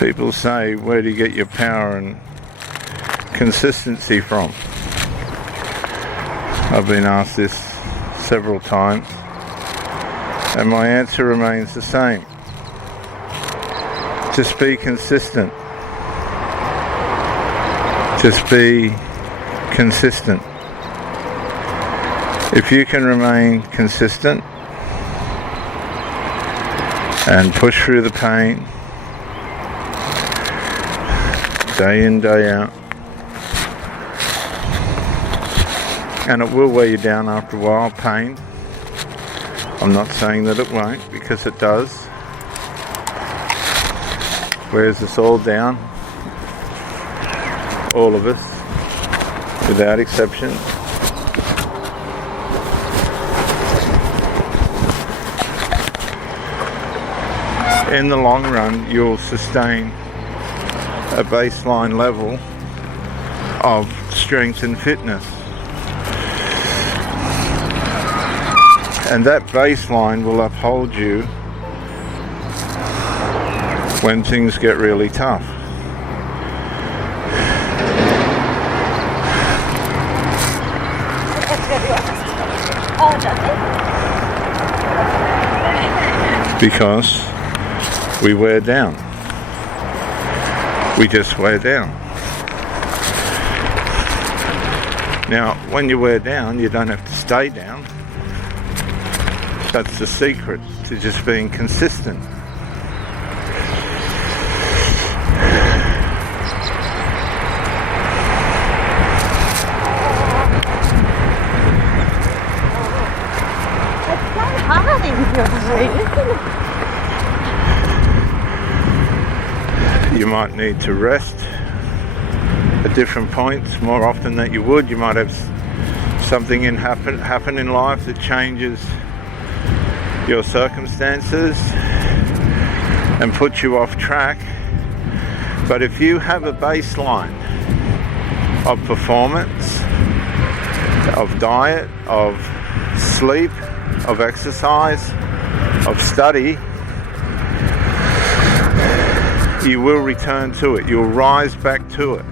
People say, where do you get your power and consistency from? I've been asked this several times, and my answer remains the same. Just be consistent. Just be consistent. If you can remain consistent and push through the pain day in, day out, and it will wear you down after a while, pain. I'm not saying that it won't, because it does. Wears us all down. All of us, without exception. In the long run, you'll sustain a baseline level of strength and fitness. And that baseline will uphold you when things get really tough. Because we wear down. We just wear down. Now, when you wear down, you don't have to stay down. That's the secret to just being consistent. You might need to rest at different points more often than you would. You might have something happen in life that changes your circumstances and puts you off track. But if you have a baseline of performance, of diet, of sleep, of exercise, of study, you will return to it. You'll rise back to it.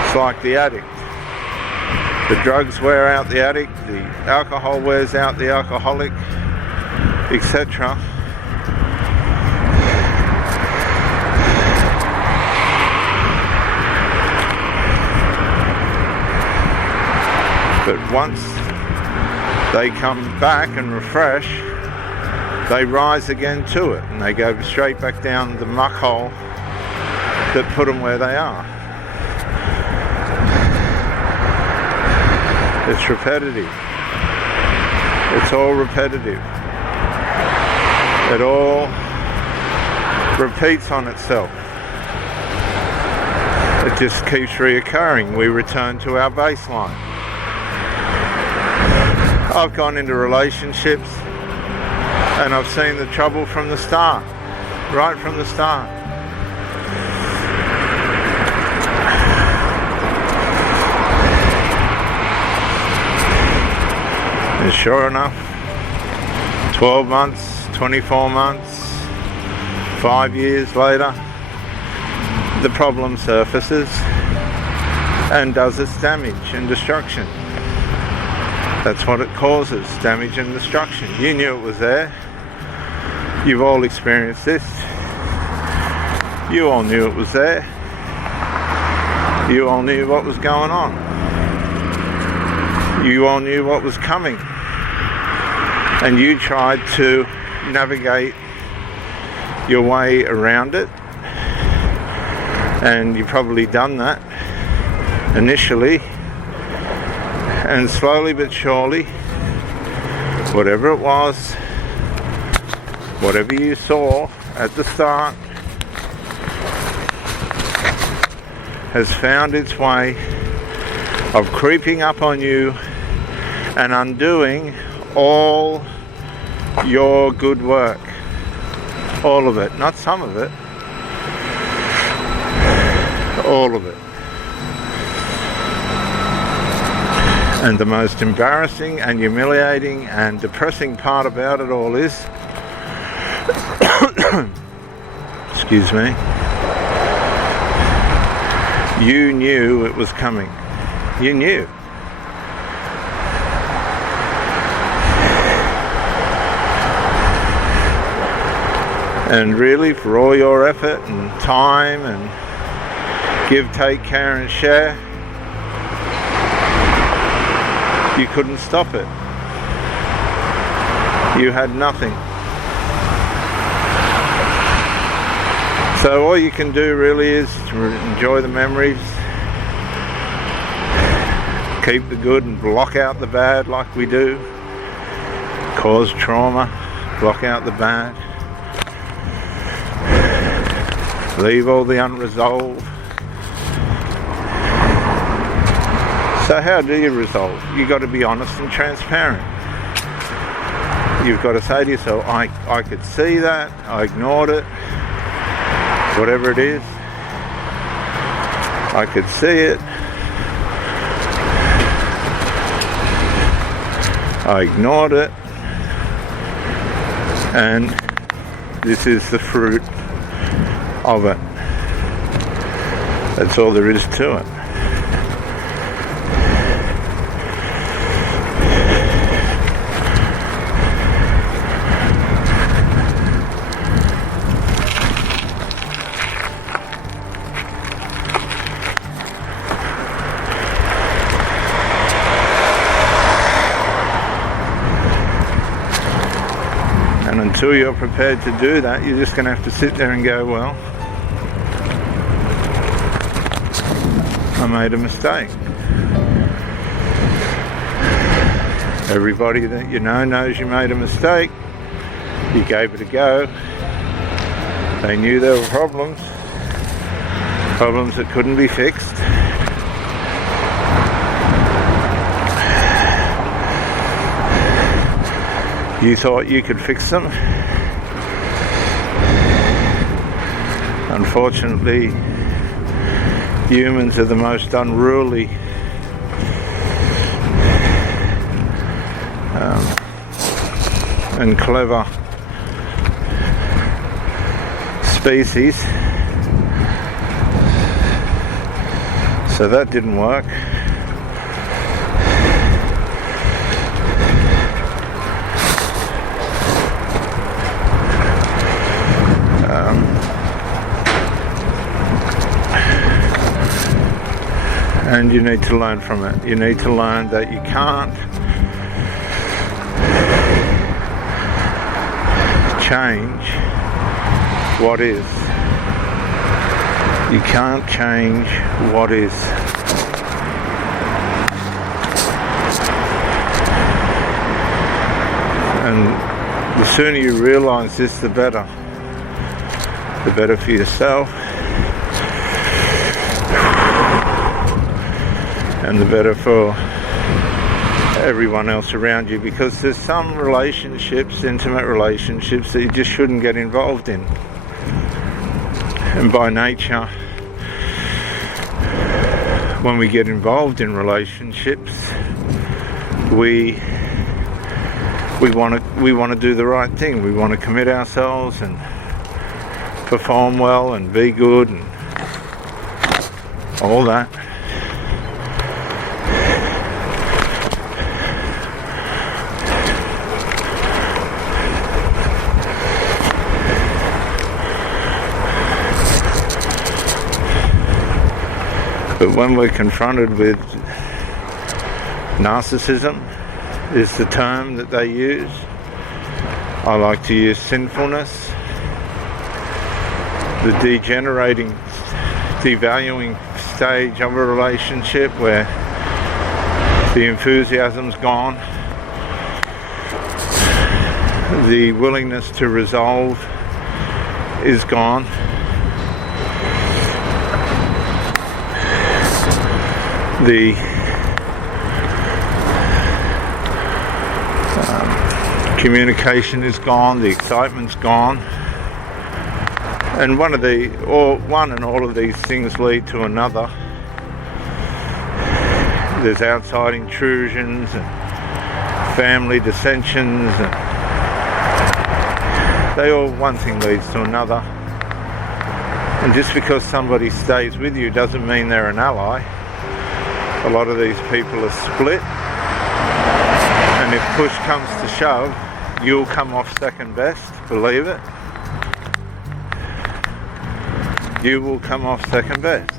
It's like the addict. The drugs wear out the addict, the alcohol wears out the alcoholic, etc. But once they come back and refresh, they rise again to it, and they go straight back down the muck hole that put them where they are. It's repetitive. It's all repetitive. It all repeats on itself. It just keeps reoccurring. We return to our baseline. I've gone into relationships and I've seen the trouble from the start, right from the start. And sure enough, 12 months, 24 months, 5 years later, the problem surfaces and does its damage and destruction. That's what it causes, damage and destruction. You knew it was there. You've all experienced this. You all knew it was there. You all knew what was going on. You all knew what was coming. And you tried to navigate your way around it. And you've probably done that initially. And slowly but surely, whatever it was, whatever you saw at the start, has found its way of creeping up on you and undoing all your good work. All of it, not some of it. All of it. And the most embarrassing and humiliating and depressing part about it all is excuse me, you knew it was coming. You knew. And really, for all your effort and time and give, take, care and share, you couldn't stop it. You had nothing. So all you can do really is to enjoy the memories, keep the good and block out the bad like we do, cause trauma, block out the bad, leave all the unresolved. So how do you resolve? You've got to be honest and transparent. You've got to say to yourself, I could see that, I ignored it, whatever it is, I could see it, I ignored it, and this is the fruit of it. That's all there is to it. And until you're prepared to do that, you're just going to have to sit there and go, well, I made a mistake. Everybody that you know knows you made a mistake. You gave it a go. They knew there were problems that couldn't be fixed. You thought you could fix them. Unfortunately, humans are the most unruly and clever species. So that didn't work. And you need to learn from it. You need to learn that you can't change what is. You can't change what is. And the sooner you realise this, the better. The better for yourself. And the better for everyone else around you, because there's some relationships, intimate relationships, that you just shouldn't get involved in. And by nature, when we get involved in relationships, we want to do the right thing. We want to commit ourselves and perform well and be good and all that. But when we're confronted with narcissism, is the term that they use. I like to use sinfulness, the degenerating, devaluing stage of a relationship where the enthusiasm's gone, the willingness to resolve is gone. The communication is gone, the excitement's gone, and one and all of these things lead to another. There's outside intrusions and family dissensions, and one thing leads to another, And just because somebody stays with you doesn't mean they're an ally. A lot of these people are split, and if push comes to shove, you'll come off second best, believe it. You will come off second best.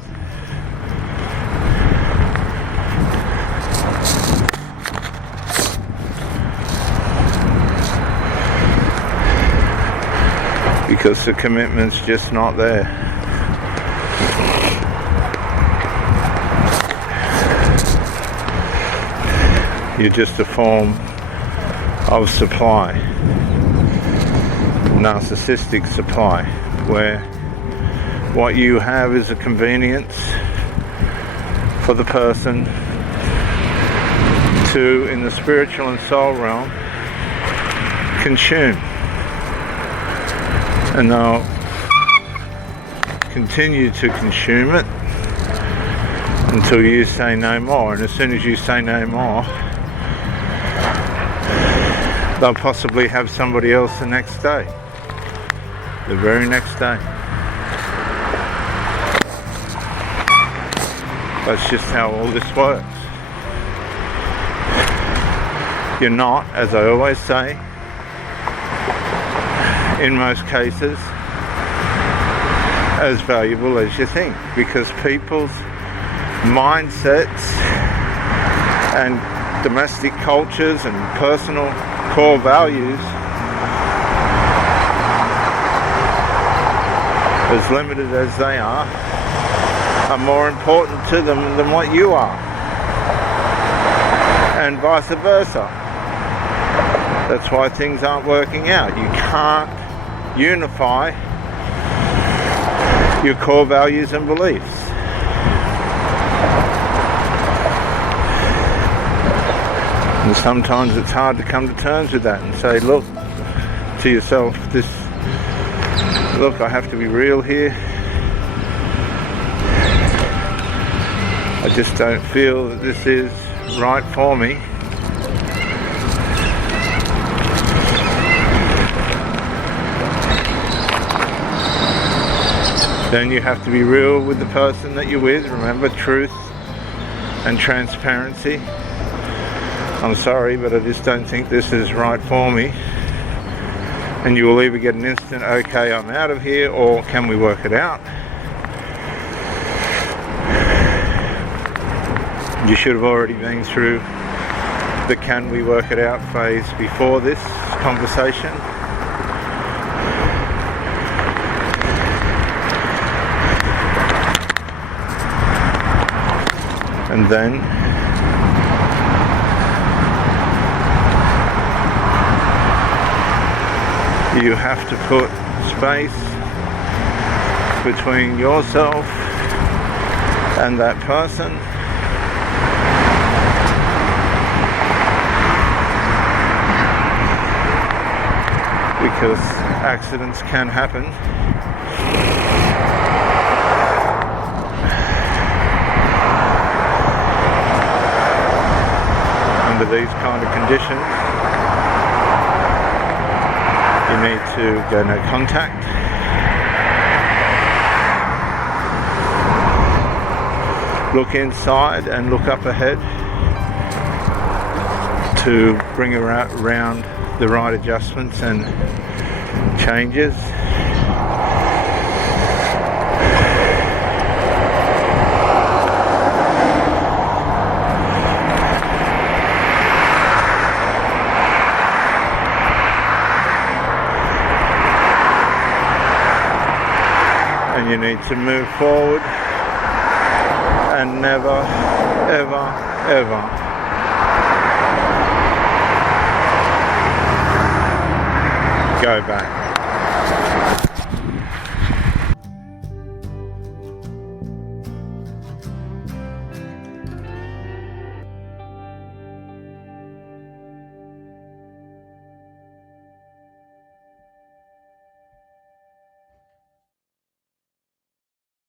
Because the commitment's just not there. You're just a form of supply, narcissistic supply, where what you have is a convenience for the person to, in the spiritual and soul realm, consume. And they'll continue to consume it until you say no more. And as soon as you say no more, they'll possibly have somebody else the next day, the very next day. That's just how all this works. You're not, as I always say, in most cases, as valuable as you think, because people's mindsets and domestic cultures and personal core values, as limited as they are more important to them than what you are, and vice versa. That's why things aren't working out. You can't unify your core values and beliefs. And sometimes it's hard to come to terms with that and say, look to yourself, look, I have to be real here. I just don't feel that this is right for me. Then you have to be real with the person that you're with. Remember, truth and transparency. I'm sorry, but I just don't think this is right for me. And you will either get an instant, okay, I'm out of here, or can we work it out? You should have already been through the can we work it out phase before this conversation. And then you have to put space between yourself and that person. Because accidents can happen. Under these kind of conditions, you need to go no contact. Look inside and look up ahead to bring around the right adjustments and changes. And you need to move forward and never, ever, ever go back.